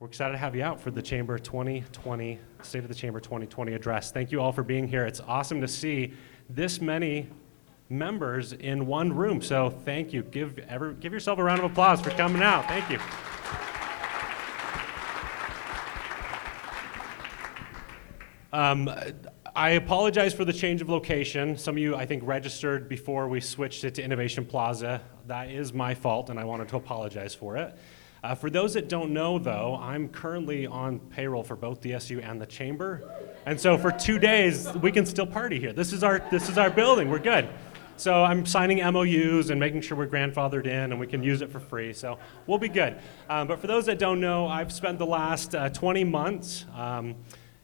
We're excited to have you out for the Chamber 2020, State of the Chamber 2020 address. Thank you all for being here. It's awesome to see this many members in one room, so thank you. Give yourself a round of applause for coming out. Thank you. I apologize for the change of location. Some of you, I think, registered before we switched it to Innovation Plaza. That is my fault, and I wanted to apologize for it. For those that don't know, though, I'm currently on payroll for both DSU and the Chamber, and so for 2 days, we can still party here. This is our building. We're good. So I'm signing MOUs and making sure we're grandfathered in and we can use it for free, so we'll be good. But for those that don't know, I've spent the last 20 months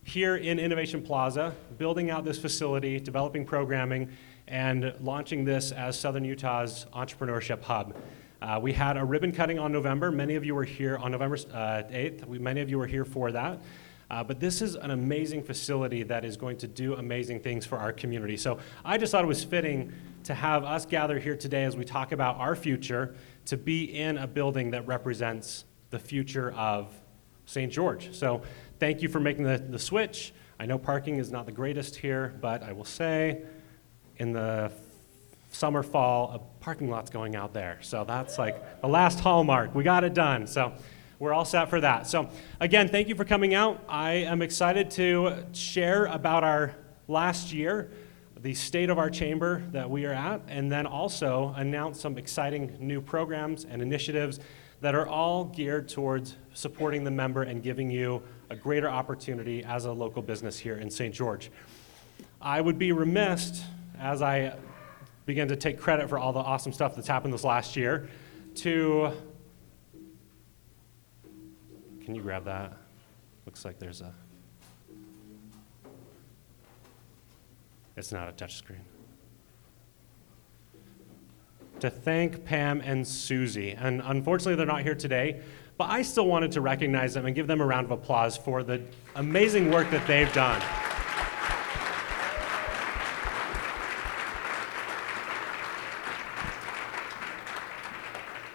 here in Innovation Plaza, building out this facility, developing programming, and launching this as Southern Utah's entrepreneurship hub. We had a ribbon cutting on November. Many of you were here on November 8th. Many of you were here for that. But this is an amazing facility that is going to do amazing things for our community. So I just thought it was fitting to have us gather here today as we talk about our future, to be in a building that represents the future of St. George. So thank you for making the switch. I know parking is not the greatest here, but I will say in the summer, fall, a parking lot's going out there. So that's like the last hallmark. We got it done. So we're all set for that. So again, thank you for coming out. I am excited to share about our last year, the state of our chamber that we are at, and then also announce some exciting new programs and initiatives that are all geared towards supporting the member and giving you a greater opportunity as a local business here in St. George. I would be remiss, as I begin to take credit for all the awesome stuff that's happened this last year, to, can you grab that? Looks like there's a, it's not a touch screen. To thank Pam and Susie, and unfortunately they're not here today, but I still wanted to recognize them and give them a round of applause for the amazing work that they've done.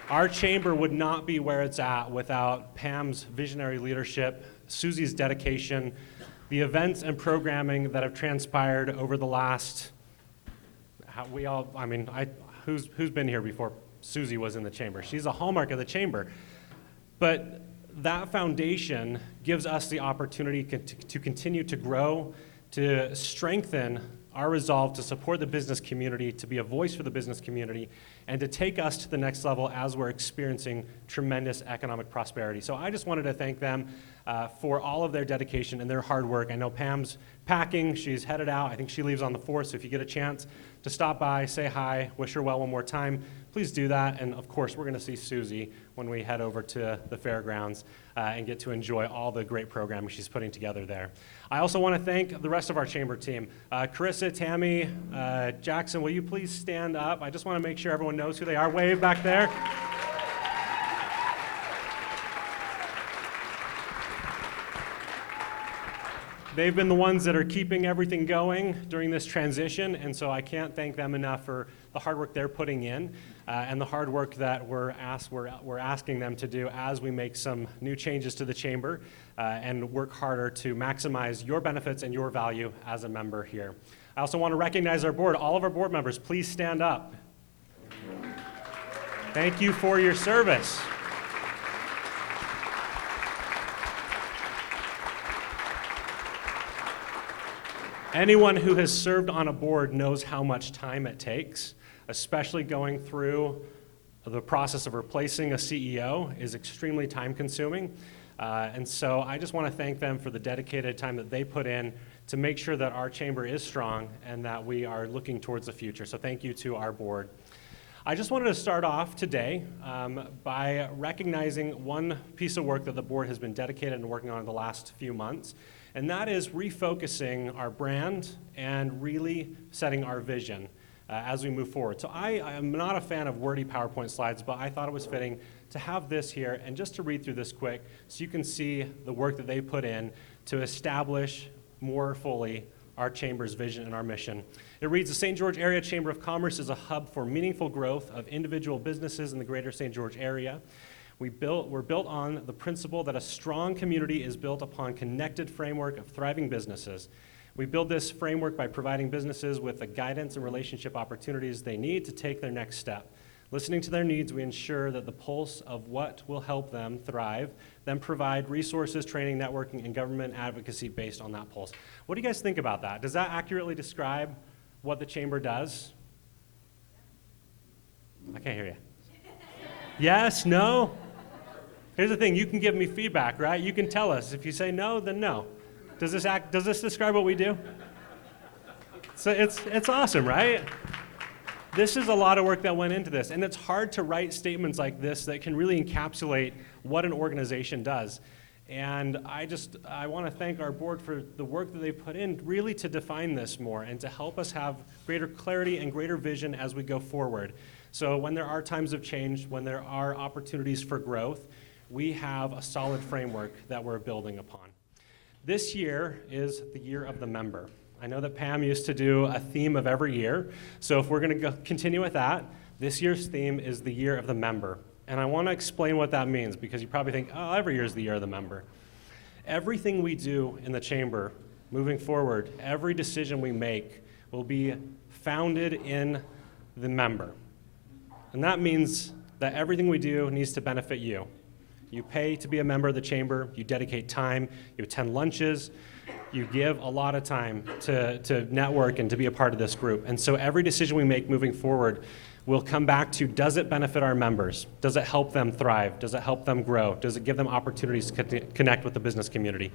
Our chamber would not be where it's at without Pam's visionary leadership, Susie's dedication, the events and programming that have transpired over the last, who's been here before Susie was in the chamber? She's a hallmark of the chamber. But that foundation gives us the opportunity to continue to grow, to strengthen our resolve to support the business community, to be a voice for the business community, and to take us to the next level as we're experiencing tremendous economic prosperity. So I just wanted to thank them for all of their dedication and their hard work. I know Pam's packing, she's headed out. I think she leaves on the 4th, so if you get a chance to stop by, say hi, wish her well one more time, please do that. And of course, we're gonna see Susie when we head over to the fairgrounds and get to enjoy all the great programming she's putting together there. I also want to thank the rest of our chamber team. Carissa, Tammy, Jackson, will you please stand up? I just want to make sure everyone knows who they are. Wave back there. They've been the ones that are keeping everything going during this transition, and so I can't thank them enough for the hard work they're putting in and the hard work that we're asking them to do as we make some new changes to the chamber and work harder to maximize your benefits and your value as a member here. I also want to recognize our board. All of our board members, please stand up. Thank you for your service. Anyone who has served on a board knows how much time it takes, especially going through the process of replacing a CEO is extremely time-consuming. And so I just want to thank them for the dedicated time that they put in to make sure that our chamber is strong and that we are looking towards the future. So thank you to our board. I just wanted to start off today by recognizing one piece of work that the board has been dedicated and working on the last few months, and that is refocusing our brand and really setting our vision as we move forward. So I am not a fan of wordy PowerPoint slides, but I thought it was fitting to have this here and just to read through this quick so you can see the work that they put in to establish more fully our chamber's vision and our mission. It reads, the St. George Area Chamber of Commerce is a hub for meaningful growth of individual businesses in the greater St. George area. We're built on the principle that a strong community is built upon connected framework of thriving businesses. We build this framework by providing businesses with the guidance and relationship opportunities they need to take their next step. Listening to their needs, we ensure that the pulse of what will help them thrive, then provide resources, training, networking, and government advocacy based on that pulse. What do you guys think about that? Does that accurately describe what the Chamber does? I can't hear you. Yes, no? Here's the thing, you can give me feedback, right? You can tell us. If you say no, then no. Does this describe what we do? So it's awesome, right? This is a lot of work that went into this, and it's hard to write statements like this that can really encapsulate what an organization does. And I want to thank our board for the work that they put in really to define this more and to help us have greater clarity and greater vision as we go forward. So when there are times of change, when there are opportunities for growth, we have a solid framework that we're building upon. This year is the year of the member. I know that Pam used to do a theme of every year, so if we're going to continue with that, this year's theme is the year of the member. And I want to explain what that means, because you probably think, oh, every year is the year of the member. Everything we do in the Chamber moving forward, every decision we make will be founded in the member. And that means that everything we do needs to benefit you. You pay to be a member of the Chamber, you dedicate time, you attend lunches, you give a lot of time to network and to be a part of this group. And so every decision we make moving forward will come back to, does it benefit our members? Does it help them thrive? Does it help them grow? Does it give them opportunities to connect with the business community?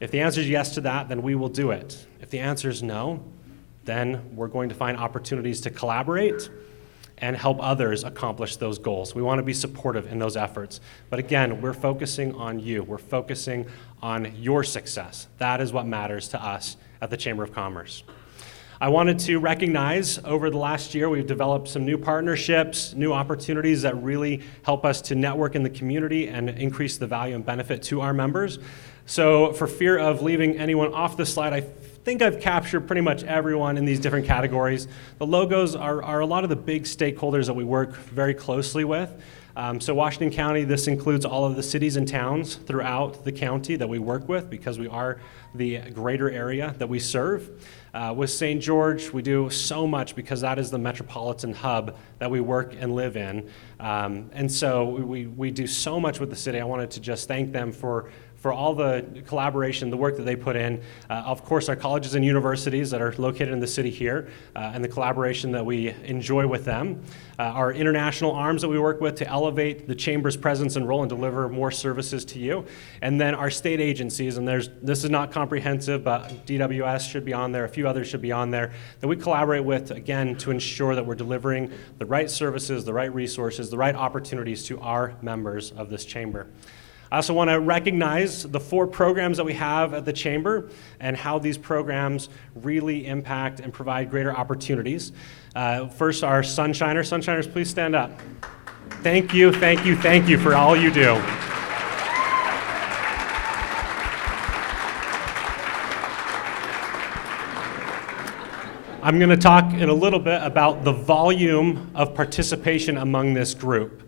If the answer is yes to that, then we will do it. If the answer is no, then we're going to find opportunities to collaborate and help others accomplish those goals. We want to be supportive in those efforts. But again, we're focusing on you. We're focusing on your success. That is what matters to us at the Chamber of Commerce. I wanted to recognize over the last year, we've developed some new partnerships, new opportunities that really help us to network in the community and increase the value and benefit to our members. So for fear of leaving anyone off the slide, I think I've captured pretty much everyone in these different categories. The logos are a lot of the big stakeholders that we work very closely with. So Washington County, this includes all of the cities and towns throughout the county that we work with, because we are the greater area that we serve. With St. George, we do so much because that is the metropolitan hub that we work and live in. And so we do so much with the city. I wanted to just thank them for all the collaboration, the work that they put in. Of course, our colleges and universities that are located in the city here, and the collaboration that we enjoy with them. Our international arms that we work with to elevate the Chamber's presence and role and deliver more services to you. And then our state agencies, and this is not comprehensive, but DWS should be on there, a few others should be on there, that we collaborate with, again, to ensure that we're delivering the right services, the right resources, the right opportunities to our members of this Chamber. I also want to recognize the 4 programs that we have at the Chamber and how these programs really impact and provide greater opportunities. First, our Sunshiners. Sunshiners, please stand up. Thank you, thank you, thank you for all you do. I'm going to talk in a little bit about the volume of participation among this group.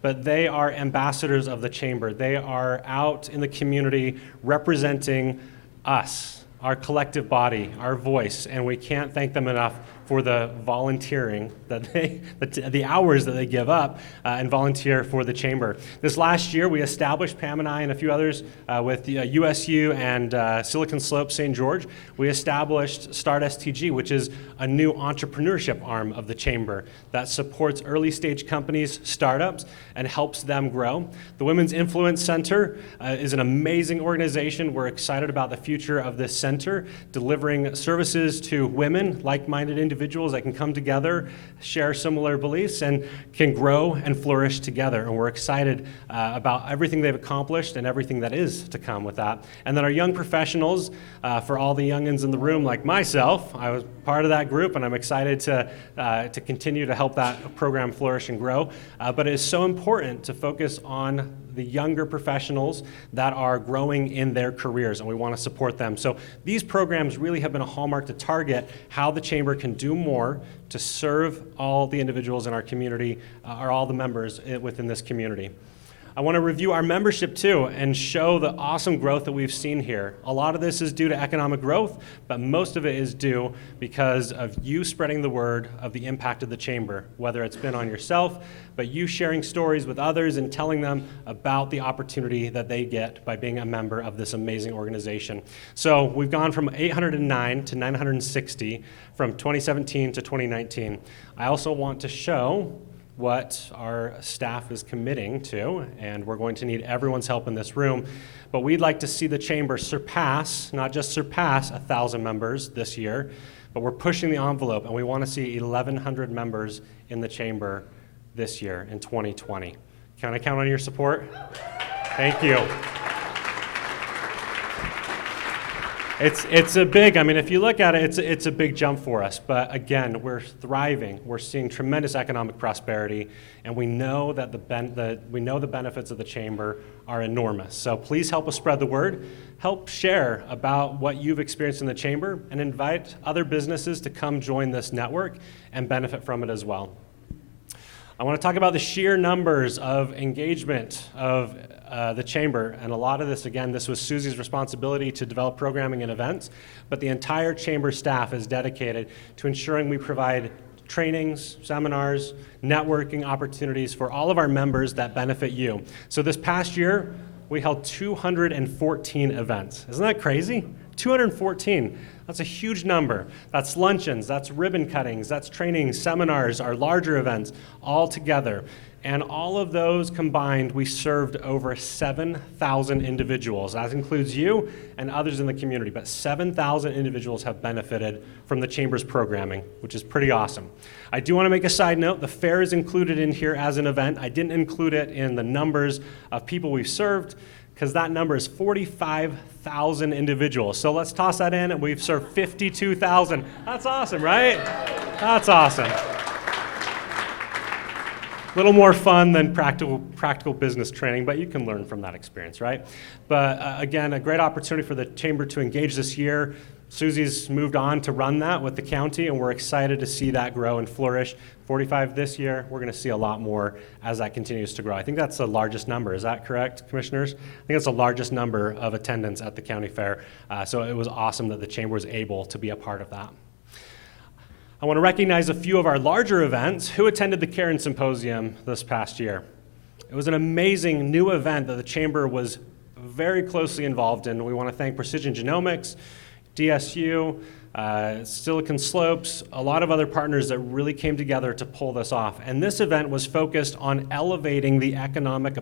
But they are ambassadors of the Chamber. They are out in the community representing us, our collective body, our voice, and we can't thank them enough for the volunteering, the hours that they give up and volunteer for the Chamber. This last year, we established, Pam and I and a few others with USU and Silicon Slope St. George, we established Start STG, which is a new entrepreneurship arm of the Chamber that supports early stage companies, startups, and helps them grow. The Women's Influence Center is an amazing organization. We're excited about the future of this center, delivering services to women, like-minded individuals that can come together, share similar beliefs, and can grow and flourish together. And we're excited about everything they've accomplished and everything that is to come with that. And then our young professionals, for all the youngins in the room like myself, I was part of that group, and I'm excited to continue to help that program flourish and grow. But it is so important to focus on the younger professionals that are growing in their careers, and we want to support them. So these programs really have been a hallmark to target how the Chamber can do more to serve all the individuals in our community, or all the members within this community. I want to review our membership too and show the awesome growth that we've seen here. A lot of this is due to economic growth, but most of it is due because of you spreading the word of the impact of the chamber, whether it's been on yourself, but you sharing stories with others and telling them about the opportunity that they get by being a member of this amazing organization. So we've gone from 809 to 960 from 2017 to 2019. I also want to show what our staff is committing to, and we're going to need everyone's help in this room. But we'd like to see the chamber surpass, not just surpass 1,000 members this year, but we're pushing the envelope, and we want to see 1,100 members in the chamber this year in 2020. Can I count on your support? Thank you. It's a big, I mean, if you look at it, it's a big jump for us. But again, we're thriving. We're seeing tremendous economic prosperity, and we know that the benefits of the chamber are enormous. So please help us spread the word. Help share about what you've experienced in the chamber, and invite other businesses to come join this network and benefit from it as well. I want to talk about the sheer numbers of engagement of the chamber, and a lot of this, again, this was Susie's responsibility to develop programming and events, but the entire chamber staff is dedicated to ensuring we provide trainings, seminars, networking opportunities for all of our members that benefit you. So this past year, we held 214 events. Isn't that crazy? 214. That's a huge number. That's luncheons, that's ribbon cuttings, that's trainings, seminars, our larger events, all together. And all of those combined, we served over 7,000 individuals. That includes you and others in the community, but 7,000 individuals have benefited from the Chamber's programming, which is pretty awesome. I do want to make a side note. The fair is included in here as an event. I didn't include it in the numbers of people we've served, because that number is 45,000 individuals. So let's toss that in, and we've served 52,000. That's awesome, right? That's awesome. A little more fun than practical business training, but you can learn from that experience, right? But again, a great opportunity for the chamber to engage this year. Susie's moved on to run that with the county, and we're excited to see that grow and flourish. 45 this year, we're going to see a lot more as that continues to grow. I think that's the largest number. Is that correct, commissioners? I think that's the largest number of attendance at the county fair. So it was awesome that the chamber was able to be a part of that. I want to recognize a few of our larger events who attended the Karen Symposium this past year. It was an amazing new event that the chamber was very closely involved in. We want to thank Precision Genomics, DSU, Silicon Slopes, a lot of other partners that really came together to pull this off. And this event was focused on elevating the economic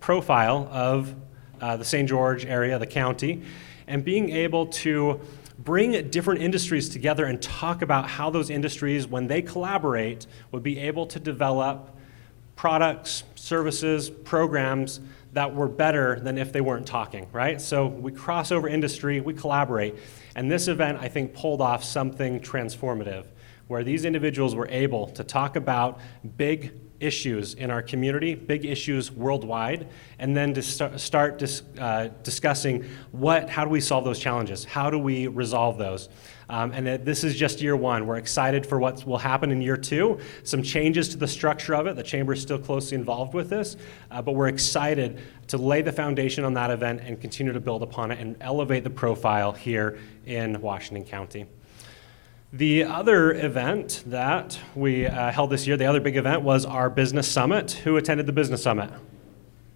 profile of the St. George area, the county, and being able to bring different industries together and talk about how those industries, when they collaborate, would be able to develop products, services, programs that were better than if they weren't talking, right? So we cross over industry, we collaborate, and this event, I think, pulled off something transformative, where these individuals were able to talk about big issues in our community, big issues worldwide, and then to start discussing how do we solve those challenges? How do we resolve those? This is just year one. We're excited for what will happen in year two. Some changes to the structure of it. The chamber is still closely involved with this, but we're excited to lay the foundation on that event and continue to build upon it and elevate the profile here in Washington County. The other event that we held this year, the other big event, was our Business Summit. Who attended the Business Summit?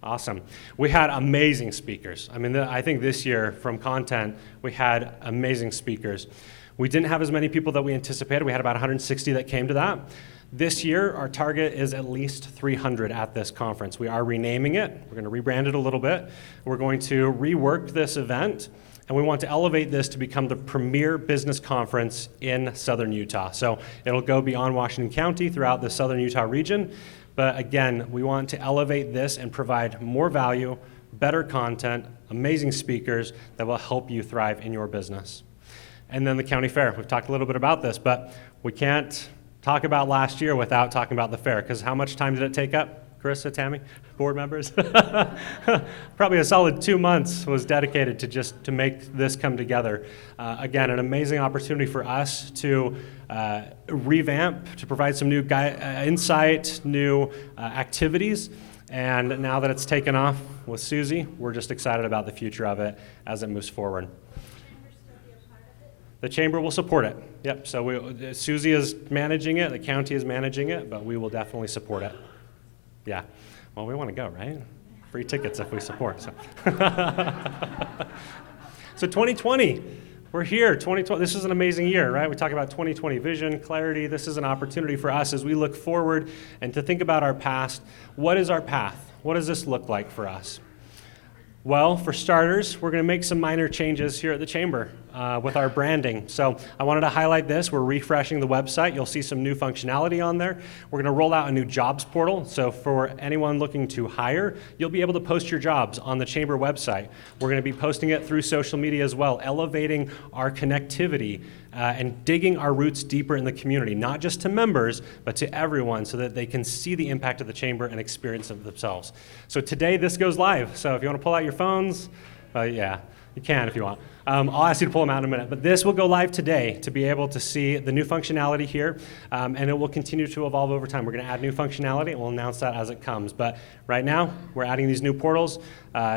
Awesome. We had amazing speakers. I mean, I think this year from content, we had amazing speakers. We didn't have as many people that we anticipated. We had about 160 that came to that. This year, our target is at least 300 at this conference. We are renaming it. We're going to rebrand it a little bit. We're going to rework this event, and we want to elevate this to become the premier business conference in Southern Utah. So it'll go beyond Washington County throughout the Southern Utah region. But again, we want to elevate this and provide more value, better content, amazing speakers that will help you thrive in your business. And then the county fair. We've talked a little bit about this, but we can't talk about last year without talking about the fair, because how much time did it take up? Carissa, Tammy, board members? Probably a solid 2 months was dedicated to make this come together. Again, an amazing opportunity for us to revamp, to provide some new insight, new activities, And now that it's taken off with Susie, we're just excited about the future of it as it moves forward. The chamber will support it. Yep, so Susie is managing it, the county is managing it, but we will definitely support it. Yeah, well, we want to go, right? Free tickets if we support. So, so 2020, we're here. 2020. This is an amazing year, right? We talk about 2020 vision, clarity. This is an opportunity for us as we look forward and to think about our past. What is our path? What does this look like for us? Well, for starters, we're going to make some minor changes here at the chamber with our branding. So I wanted to highlight this. We're refreshing the website. You'll see some new functionality on there. We're going to roll out a new jobs portal. So for anyone looking to hire, you'll be able to post your jobs on the chamber website. We're going to be posting it through social media as well, elevating our connectivity and digging our roots deeper in the community, not just to members, but to everyone so that they can see the impact of the chamber and experience it themselves. So today this goes live. So if you want to pull out your phones, yeah, you can if you want. I'll ask you to pull them out in a minute, but this will go live today to be able to see the new functionality here, and it will continue to evolve over time. We're going to add new functionality, and we'll announce that as it comes. But right now, we're adding these new portals,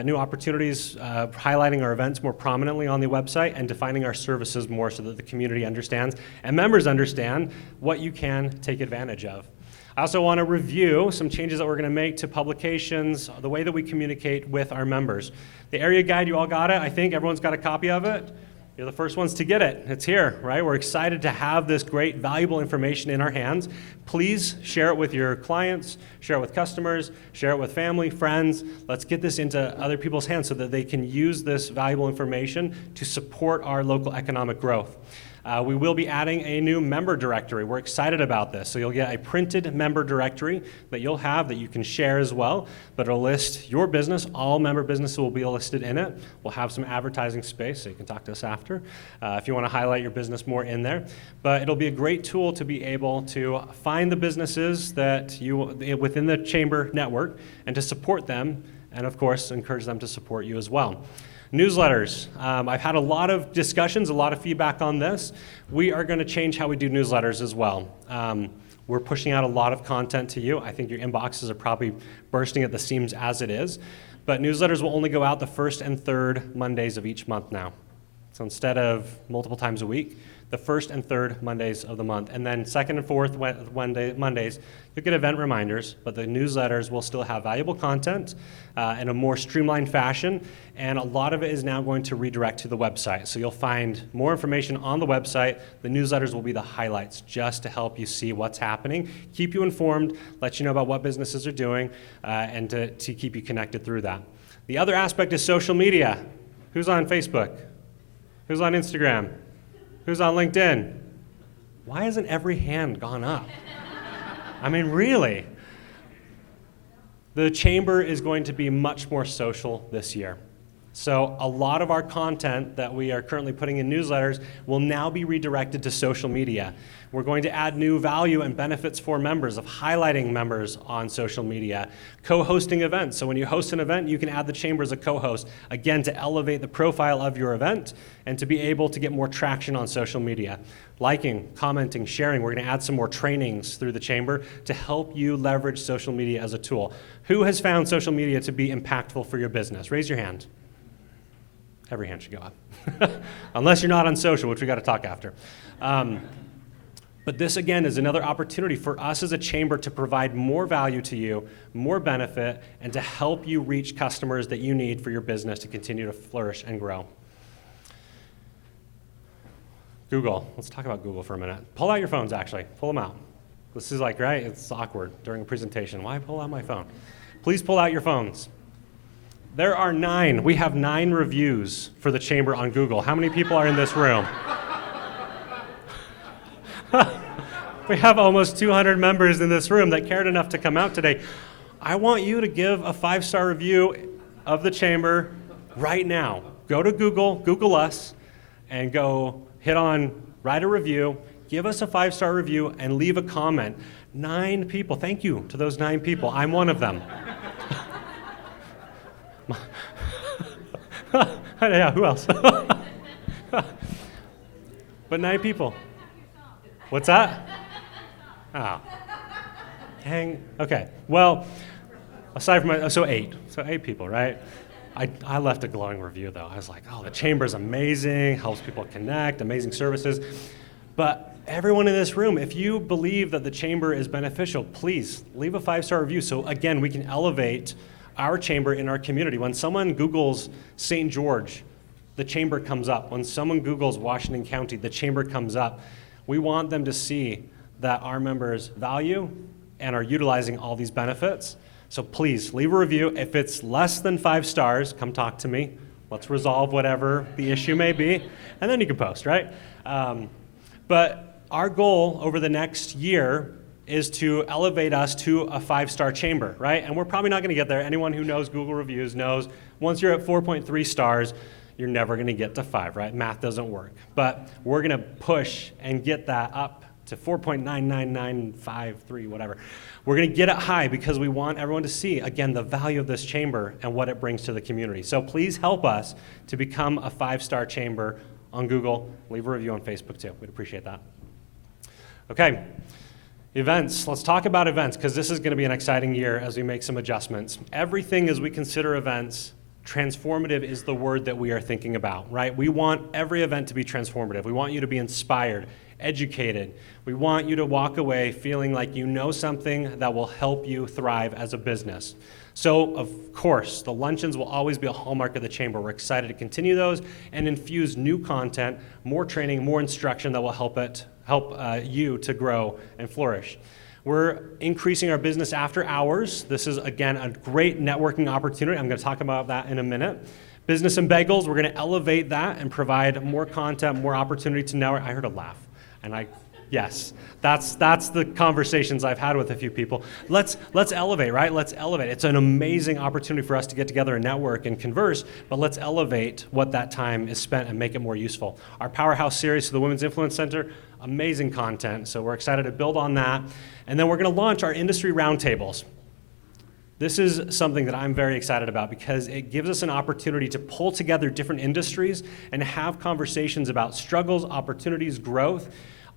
new opportunities, highlighting our events more prominently on the website, and defining our services more so that the community understands and members understand what you can take advantage of. I also want to review some changes that we're going to make to publications, the way that we communicate with our members. The area guide, you all got it. I think everyone's got a copy of it. You're the first ones to get it. It's here, right? We're excited to have this great, valuable information in our hands. Please share it with your clients, share it with customers, share it with family, friends. Let's get this into other people's hands so that they can use this valuable information to support our local economic growth. We will be adding a new member directory. We're excited about this. So you'll get a printed member directory that you'll have that you can share as well, but it'll list your business. All member businesses will be listed in it. We'll have some advertising space, so you can talk to us after if you want to highlight your business more in there. But it'll be a great tool to be able to find the businesses that you within the chamber network and to support them, and of course, encourage them to support you as well. Newsletters. I've had a lot of discussions, a lot of feedback on this. We are going to change how we do newsletters as well. We're pushing out a lot of content to you. I think your inboxes are probably bursting at the seams as it is. But newsletters will only go out the first and third Mondays of each month now. So instead of multiple times a week, the first and third Mondays of the month. And then second and fourth Mondays, you'll get event reminders, but the newsletters will still have valuable content in a more streamlined fashion, and a lot of it is now going to redirect to the website. So you'll find more information on the website. The newsletters will be the highlights just to help you see what's happening, keep you informed, let you know about what businesses are doing, and to keep you connected through that. The other aspect is social media. Who's on Facebook? Who's on Instagram? Who's on LinkedIn? Why hasn't every hand gone up? I mean, really? The chamber is going to be much more social this year. So a lot of our content that we are currently putting in newsletters will now be redirected to social media. We're going to add new value and benefits for members of highlighting members on social media, co-hosting events. So when you host an event, you can add the chamber as a co-host, again, to elevate the profile of your event and to be able to get more traction on social media. Liking, commenting, sharing. We're going to add some more trainings through the chamber to help you leverage social media as a tool. Who has found social media to be impactful for your business? Raise your hand. Every hand should go up. Unless you're not on social, which we got to talk after. But this, again, is another opportunity for us as a chamber to provide more value to you, more benefit, and to help you reach customers that you need for your business to continue to flourish and grow. Google. Let's talk about Google for a minute. Pull out your phones, actually. Pull them out. This is like, right? It's awkward during a presentation. Why pull out my phone? Please pull out your phones. There are 9. We have 9 reviews for the chamber on Google. How many people are in this room? We have almost 200 members in this room that cared enough to come out today. I want you to give a 5-star review of the chamber right now. Go to Google, Google us, and go hit on write a review, give us a 5-star review, and leave a comment. 9 people. Thank you to those 9 people. I'm one of them. Yeah, who else? But 9 people. What's that? Oh. Okay. Well, Aside from so eight people, right? I left a glowing review though. I was like, oh, the chamber's amazing, helps people connect, amazing services. But everyone in this room, if you believe that the chamber is beneficial, please leave a 5-star review so again, we can elevate our chamber in our community. When someone Googles St. George, the chamber comes up. When someone Googles Washington County, the chamber comes up. We want them to see that our members value and are utilizing all these benefits. So please leave a review. If it's less than 5 stars, come talk to me. Let's resolve whatever the issue may be, and then you can post, right? But our goal over the next year is to elevate us to a 5-star chamber, right? And we're probably not gonna get there. Anyone who knows Google reviews knows once you're at 4.3 stars, you're never gonna get to 5, right? Math doesn't work. But we're gonna push and get that up to 4.99953, whatever. We're gonna get it high because we want everyone to see, again, the value of this chamber and what it brings to the community. So please help us to become a 5-star chamber on Google. Leave a review on Facebook too. We'd appreciate that. Okay. Events. Let's talk about events because this is going to be an exciting year as we make some adjustments. Everything as we consider events, transformative is the word that we are thinking about, right? We want every event to be transformative. We want you to be inspired, educated. We want you to walk away feeling like you know something that will help you thrive as a business. So, of course, the luncheons will always be a hallmark of the chamber. We're excited to continue those and infuse new content, more training, more instruction that will help you to grow and flourish. We're increasing our business after hours. This is, again, a great networking opportunity. I'm going to talk about that in a minute. Business and bagels, we're going to elevate that and provide more content, more opportunity to network. I heard a laugh, and yes, that's the conversations I've had with a few people. Let's elevate, right? Let's elevate. It's an amazing opportunity for us to get together and network and converse, but let's elevate what that time is spent and make it more useful. Our Powerhouse series to the Women's Influence Center, amazing content, so we're excited to build on that. And then we're going to launch our industry roundtables. This is something that I'm very excited about because it gives us an opportunity to pull together different industries and have conversations about struggles, opportunities, growth,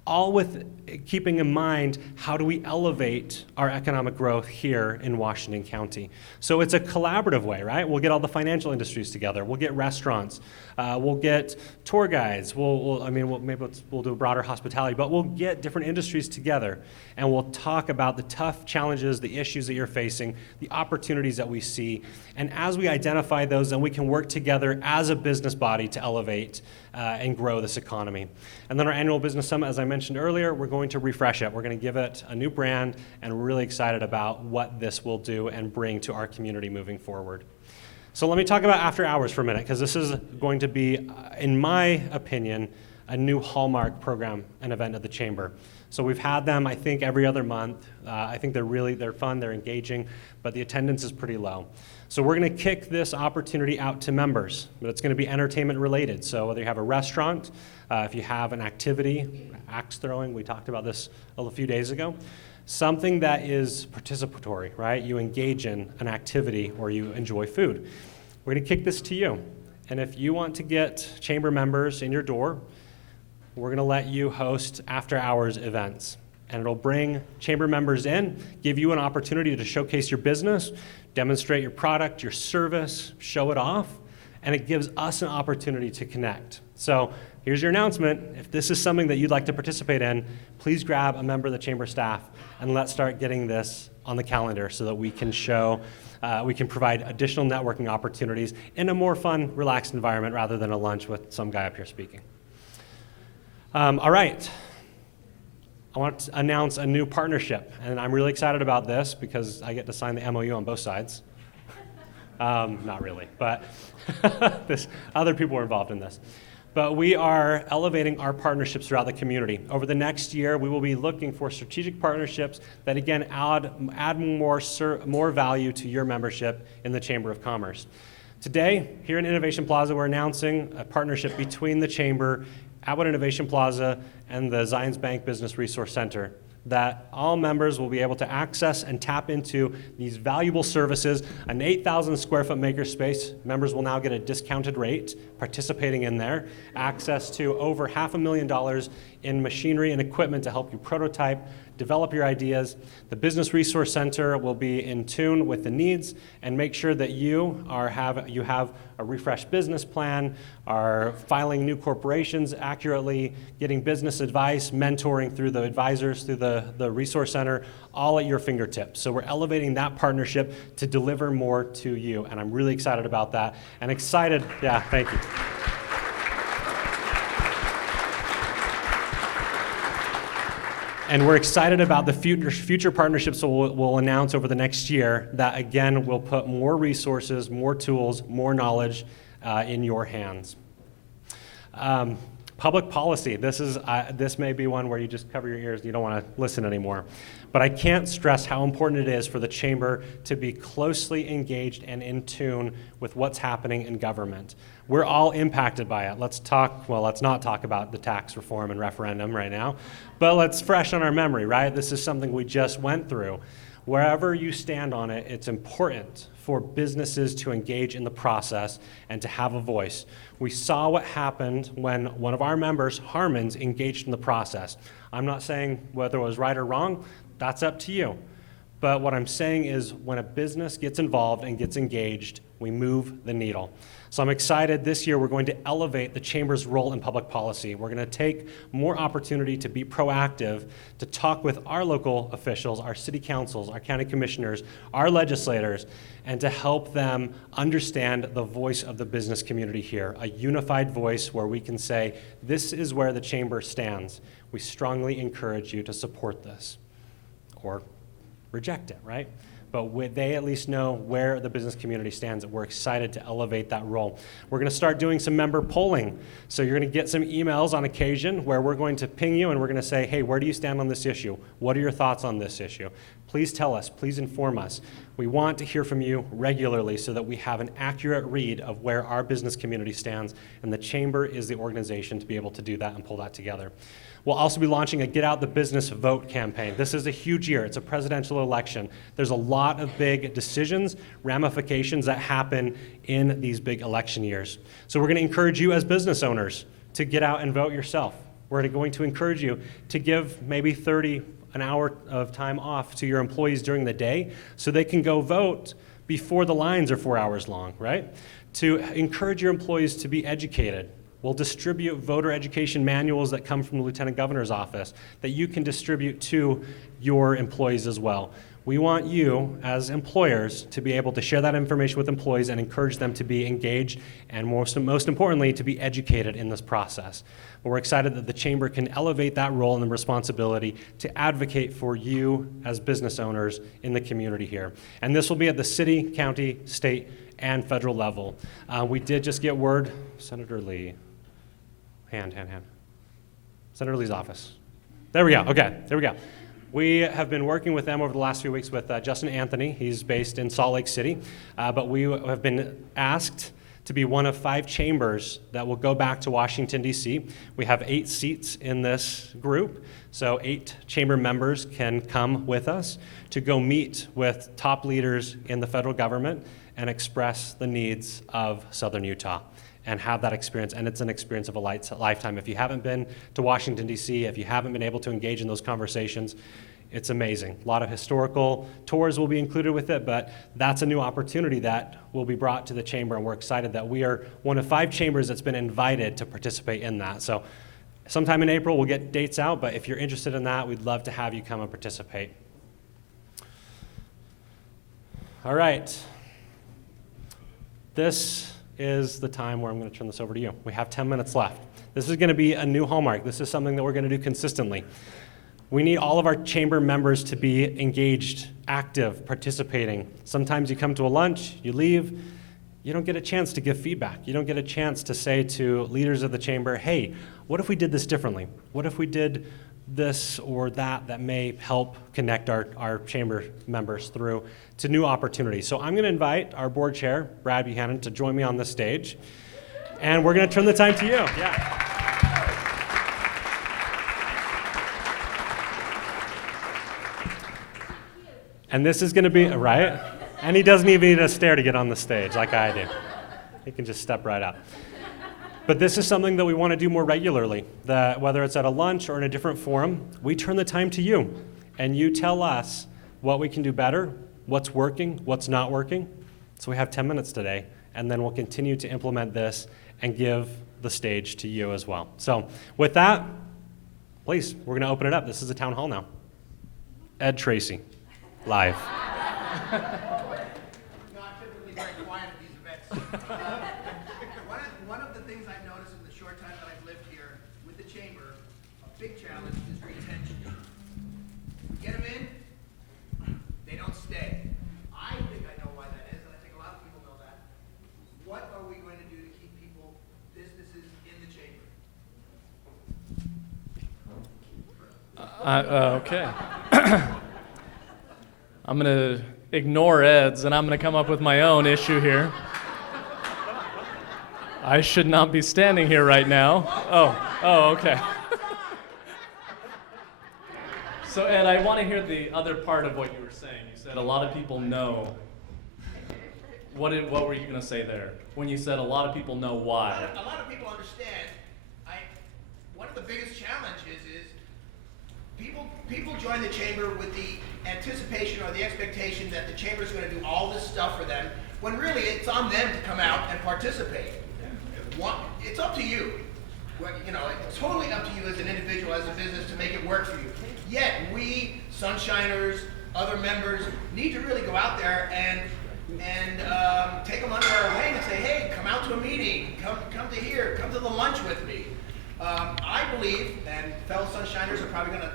all with keeping in mind how do we elevate our economic growth here in Washington County. So it's a collaborative way, right? We'll get all the financial industries together. We'll get restaurants. We'll get tour guides. We'll do a broader hospitality, but we'll get different industries together and we'll talk about the tough challenges, the issues that you're facing, the opportunities that we see. And as we identify those, then we can work together as a business body to elevate and grow this economy. And then our annual business summit, as I mentioned earlier, we're going to refresh it. We're going to give it a new brand, and we're really excited about what this will do and bring to our community moving forward. So let me talk about after hours for a minute, because this is going to be, in my opinion, a new hallmark program and event at the Chamber. So we've had them, I think, every other month. I think they're fun, they're engaging, but the attendance is pretty low. So we're going to kick this opportunity out to members, but it's going to be entertainment related. So whether you have a restaurant, if you have an activity, axe throwing, we talked about this a few days ago, something that is participatory, right? You engage in an activity or you enjoy food. We're going to kick this to you. And if you want to get chamber members in your door, we're going to let you host after hours events. And it'll bring chamber members in, give you an opportunity to showcase your business, demonstrate your product, your service, show it off, and it gives us an opportunity to connect. So here's your announcement. If this is something that you'd like to participate in, please grab a member of the chamber staff and let's start getting this on the calendar so that we can we can provide additional networking opportunities in a more fun, relaxed environment rather than a lunch with some guy up here speaking. All right. I want to announce a new partnership, and I'm really excited about this because I get to sign the MOU on both sides. Not really, but other people are involved in this. But we are elevating our partnerships throughout the community. Over the next year, we will be looking for strategic partnerships that, again, add more value to your membership in the Chamber of Commerce. Today, here in Innovation Plaza, we're announcing a partnership between the Chamber, Atwood Innovation Plaza, and the Zions Bank Business Resource Center, that all members will be able to access and tap into these valuable services. An 8,000 square foot makerspace, members will now get a discounted rate participating in there, access to over $500,000 in machinery and equipment to help you prototype, develop your ideas. The Business Resource Center will be in tune with the needs and make sure that you have a refreshed business plan, are filing new corporations accurately, getting business advice, mentoring through the advisors, through the Resource Center, all at your fingertips. So we're elevating that partnership to deliver more to you, and I'm really excited about that. And excited, yeah, thank you. And we're excited about the future partnerships we'll announce over the next year that, again, will put more resources, more tools, more knowledge in your hands. Public policy. This may be one where you just cover your ears and you don't want to listen anymore. But I can't stress how important it is for the Chamber to be closely engaged and in tune with what's happening in government. We're all impacted by it. Let's not talk about the tax reform and referendum right now, but let's fresh on our memory, right? This is something we just went through. Wherever you stand on it, it's important for businesses to engage in the process and to have a voice. We saw what happened when one of our members, Harmon's, engaged in the process. I'm not saying whether it was right or wrong, that's up to you. But what I'm saying is when a business gets involved and gets engaged, we move the needle. So I'm excited this year we're going to elevate the Chamber's role in public policy. We're going to take more opportunity to be proactive, to talk with our local officials, our city councils, our county commissioners, our legislators, and to help them understand the voice of the business community here, a unified voice where we can say, this is where the Chamber stands. We strongly encourage you to support this or reject it, right? But they at least know where the business community stands, and we're excited to elevate that role. We're going to start doing some member polling. So you're going to get some emails on occasion where we're going to ping you and we're going to say, hey, where do you stand on this issue? What are your thoughts on this issue? Please tell us. Please inform us. We want to hear from you regularly so that we have an accurate read of where our business community stands, and the Chamber is the organization to be able to do that and pull that together. We'll also be launching a Get Out the Business Vote campaign. This is a huge year. It's a presidential election. There's a lot of big decisions, ramifications that happen in these big election years. So we're going to encourage you as business owners to get out and vote yourself. We're going to encourage you to give maybe an hour of time off to your employees during the day so they can go vote before the lines are 4 hours long, right? To encourage your employees to be educated. We'll distribute voter education manuals that come from the Lieutenant Governor's office that you can distribute to your employees as well. We want you, as employers, to be able to share that information with employees and encourage them to be engaged and most importantly, to be educated in this process. But we're excited that the Chamber can elevate that role and the responsibility to advocate for you as business owners in the community here. And this will be at the city, county, state, and federal level. We did just get word, Senator Lee. Hand. Senator Lee's office. There we go. Okay, there we go. We have been working with them over the last few weeks with Justin Anthony. He's based in Salt Lake City, but we have been asked to be one of 5 chambers that will go back to Washington, D.C. We have 8 seats in this group, so 8 chamber members can come with us to go meet with top leaders in the federal government and express the needs of Southern Utah and have that experience, and it's an experience of a lifetime. If you haven't been to Washington, D.C., if you haven't been able to engage in those conversations, it's amazing. A lot of historical tours will be included with it, but that's a new opportunity that will be brought to the Chamber, and we're excited that we are one of 5 chambers that's been invited to participate in that. So sometime in April, we'll get dates out, but if you're interested in that, we'd love to have you come and participate. All right. This is the time where I'm going to turn this over to you. We have 10 minutes left. This is going to be a new hallmark. This is something that we're going to do consistently. We need all of our chamber members to be engaged, active, participating. Sometimes you come to a lunch, you leave, you don't get a chance to give feedback. You don't get a chance to say to leaders of the chamber, hey, what if we did this differently? What if we did this or that may help connect our chamber members through to new opportunities. So I'm going to invite our board chair, Brad Buchanan, to join me on the stage. And we're going to turn the time to you. Yeah. And this is going to be, right? And he doesn't even need a stair to get on the stage like I do. He can just step right up. But this is something that we want to do more regularly, that whether it's at a lunch or in a different forum, we turn the time to you. and you tell us what we can do better, what's working, what's not working. So we have 10 minutes today, and then we'll continue to implement this and give the stage to you as well. So with that, please, we're going to open it up. This is a town hall now. Ed Tracy, live. Not typically very quiet at these events. One of the things I've noticed in the short time that I've lived here with the chamber, a big challenge is retention. Get them in, they don't stay. I think I know why that is, and I think a lot of people know that. What are we going to do to keep people, businesses in the chamber? Okay. I'm going to ignore Ed's, and I'm going to come up with my own issue here. I should not be standing here right now. Oh, okay. So, Ed, I want to hear the other part of what you were saying. You said a lot of people know. What were you going to say there? When you said a lot of people know why? A lot of people understand. One of the biggest challenges is people join the chamber with the anticipation or the expectation that the chamber is going to do all this stuff for them, when really it's on them to come out and participate. It's up to you. It's totally up to you as an individual, as a business, to make it work for you. Yet we, Sunshiners, other members, need to really go out there and take them under our wing and say, hey, come out to a meeting, come to here, come to the lunch with me. I believe, and fellow Sunshiners are probably going to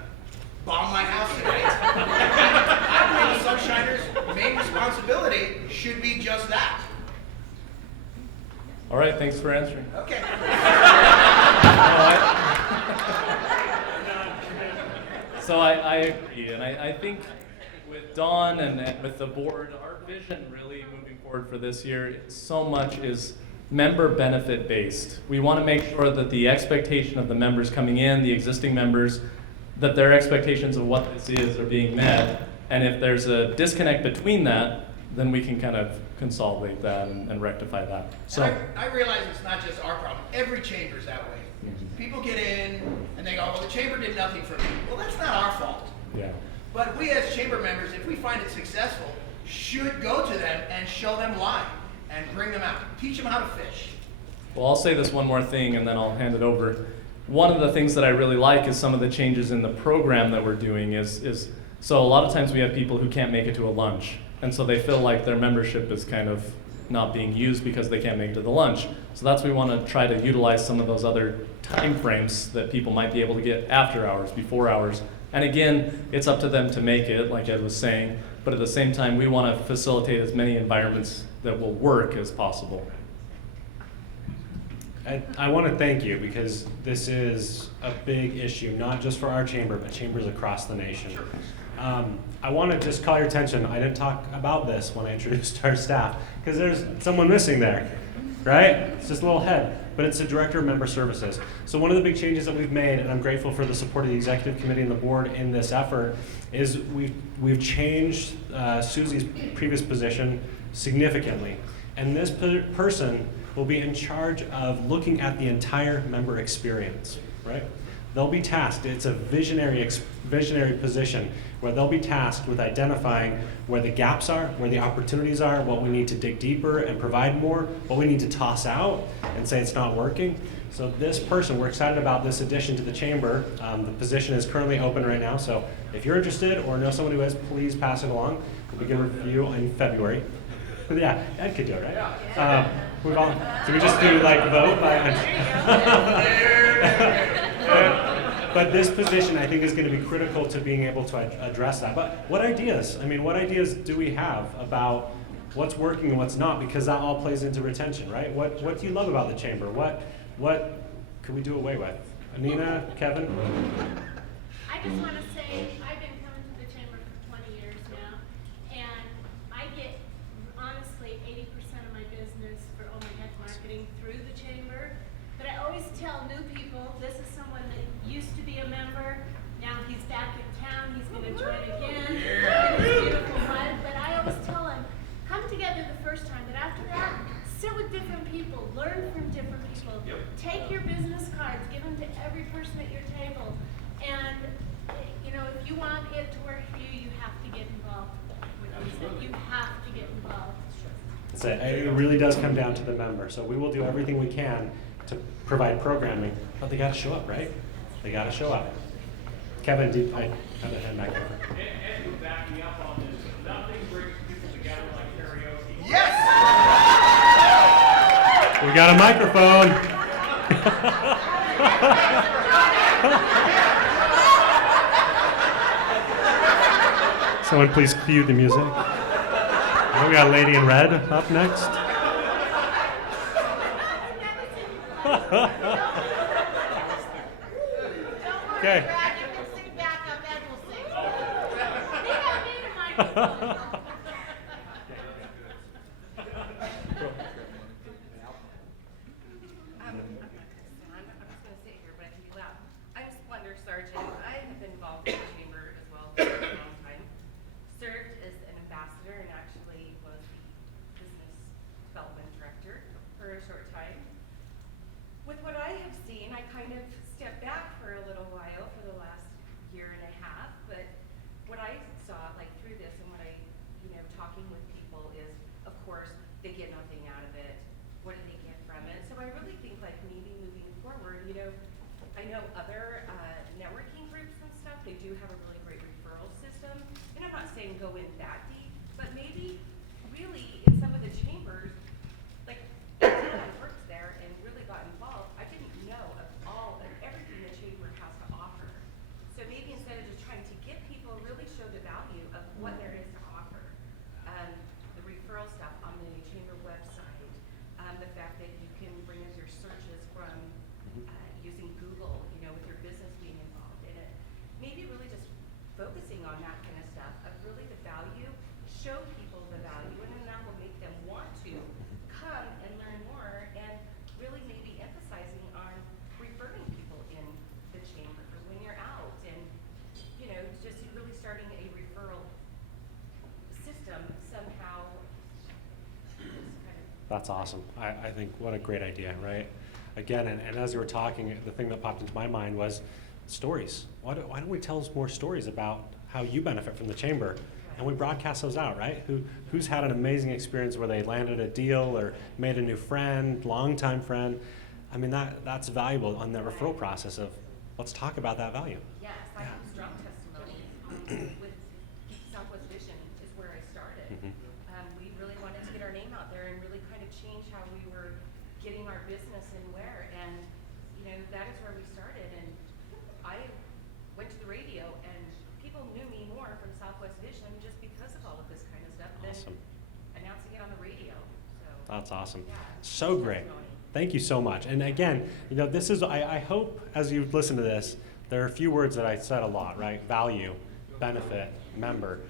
bomb my house today. I believe the Sunshiners' main responsibility should be just that. All right, thanks for answering. Okay. So I agree, and I think with Don and with the board, our vision really moving forward for this year, so much is member benefit based. We want to make sure that the expectation of the members coming in, the existing members, that their expectations of what this is are being met, and if there's a disconnect between that, then we can kind of consolidate that and rectify that. So I realize it's not just our problem. Every chamber's that way. People get in and they go, well, the chamber did nothing for me. Well, that's not our fault. yeah. But we as chamber members, if we find it successful, should go to them and show them why and bring them out. Teach them how to fish. Well, I'll say this one more thing and then I'll hand it over. One of the things that I really like is some of the changes in the program that we're doing is so a lot of times we have people who can't make it to a lunch, and so they feel like their membership is kind of not being used because they can't make it to the lunch. So that's we want to try to utilize some of those other time frames that people might be able to get after hours, before hours. And again, it's up to them to make it, like Ed was saying, but at the same time, we want to facilitate as many environments that will work as possible. I want to thank you, because this is a big issue, not just for our chamber, but chambers across the nation. I want to just call your attention. I didn't talk about this when I introduced our staff, because there's someone missing there, right? It's just a little head, but it's the Director of Member Services. So one of the big changes that we've made, and I'm grateful for the support of the Executive Committee and the board in this effort, is we've changed Susie's previous position significantly. And this person will be in charge of looking at the entire member experience, right? They'll be tasked, it's a visionary position, where they'll be tasked with identifying where the gaps are, where the opportunities are, what we need to dig deeper and provide more, what we need to toss out and say it's not working. So this person, we're excited about this addition to the chamber. The position is currently open right now, so if you're interested or know someone who is, please pass it along. We'll begin review in February. But yeah, Ed could do it, right? So we just do like vote by. But this position, I think, is going to be critical to being able to address that. But what ideas? I mean, what ideas do we have about what's working and what's not? Because that all plays into retention, right? What do you love about the chamber? What could we do away with? Anina, Kevin? I just want to say I've been coming to the chamber for 20 years now, and I get honestly 80% of my business for overhead marketing through the chamber. But I always tell new people, this is someone that used to be a member, now he's back in town, he's going to join again. Yeah. It's beautiful mud, but I always tell him, come together the first time, but after that, sit with different people, learn from different people. Yep. Take your business cards, give them to every person at your table, and you know, if you want it to work for you, you have to get involved. You have to get involved. That's it. It really does come down to the member. So we will do everything we can to provide programming, but they got to show up, right? They got to show up. Kevin, I have a hand back there. Ed would back me up on this. Nothing brings people together like karaoke. Yes! We got a microphone. Someone please cue the music. We got Lady in Red up next. Okay. Brad, you can sing back up, Ed will sing. We don't need a microphone. I'm just going to sit here, but I can be loud. I'm Splendor Sargent. I have been involved with the chamber as well for a long time. Served as an ambassador and actually was the business development director for a short time. With what I have seen, I kind of stepped back for a little while for the last year and a half, but what I saw, like through this and what I, talking with people is, of course, they get nothing out of it. What do they get from it? So I really think like maybe moving forward, I know other networking groups and stuff, they do have a really great referral system. And I'm not saying go in that deep, but maybe really in some of the chambers, like until I worked there and really got involved, I didn't know of all of everything the chamber has to offer. So maybe instead of just trying to get people, really show the value of what there is to offer. The referral stuff on the chamber website, the fact that you can bring us your searches from using Google, with your business being involved in it. Maybe really just focusing on that kind of stuff, of really the value, show people the value, and then that will make them want to come and learn more, and really maybe emphasizing on referring people in the chamber for when you're out, and just really starting a referral system somehow. That's awesome. I think what a great idea, right? Again, and as you were talking, the thing that popped into my mind was stories. Why don't we tell us more stories about how you benefit from the chamber? And we broadcast those out, right? Who's had an amazing experience where they landed a deal or made a new friend, longtime friend? I mean, that's valuable on that referral process of, let's talk about that value. Yes, I have a strong testimony with Southwest Vision is where I started. We really wanted to get our name out there and really kind of change how we were getting our business and where, and that is where we started. And I went to the radio, and people knew me more from Southwest Vision just because of all of this kind of stuff Awesome. than announcing it on the radio. So That's awesome. yeah, So great. testimony. Thank you so much. And again, this is, I hope as you listen to this, there are a few words that I said a lot, right? Value, benefit, member.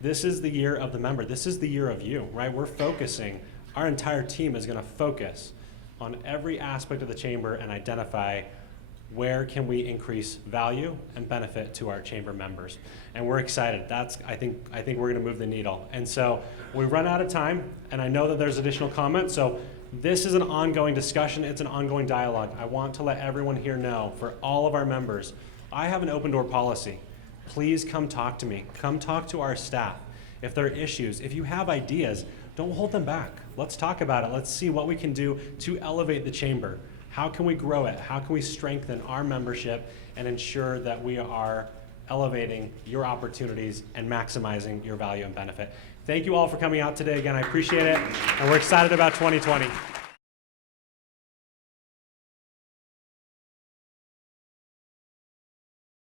This is the year of the member. This is the year of you, right? We're focusing, our entire team is going to focus on every aspect of the chamber and identify where can we increase value and benefit to our chamber members. And we're excited. I think we're going to move the needle. And so we've run out of time, and I know that there's additional comments. So this is an ongoing discussion. It's an ongoing dialogue. I want to let everyone here know, for all of our members, I have an open door policy. Please come talk to me. Come talk to our staff. If there are issues, if you have ideas, don't hold them back. Let's talk about it. Let's see what we can do to elevate the chamber. How can we grow it? How can we strengthen our membership and ensure that we are elevating your opportunities and maximizing your value and benefit? Thank you all for coming out today. Again, I appreciate it, and we're excited about 2020.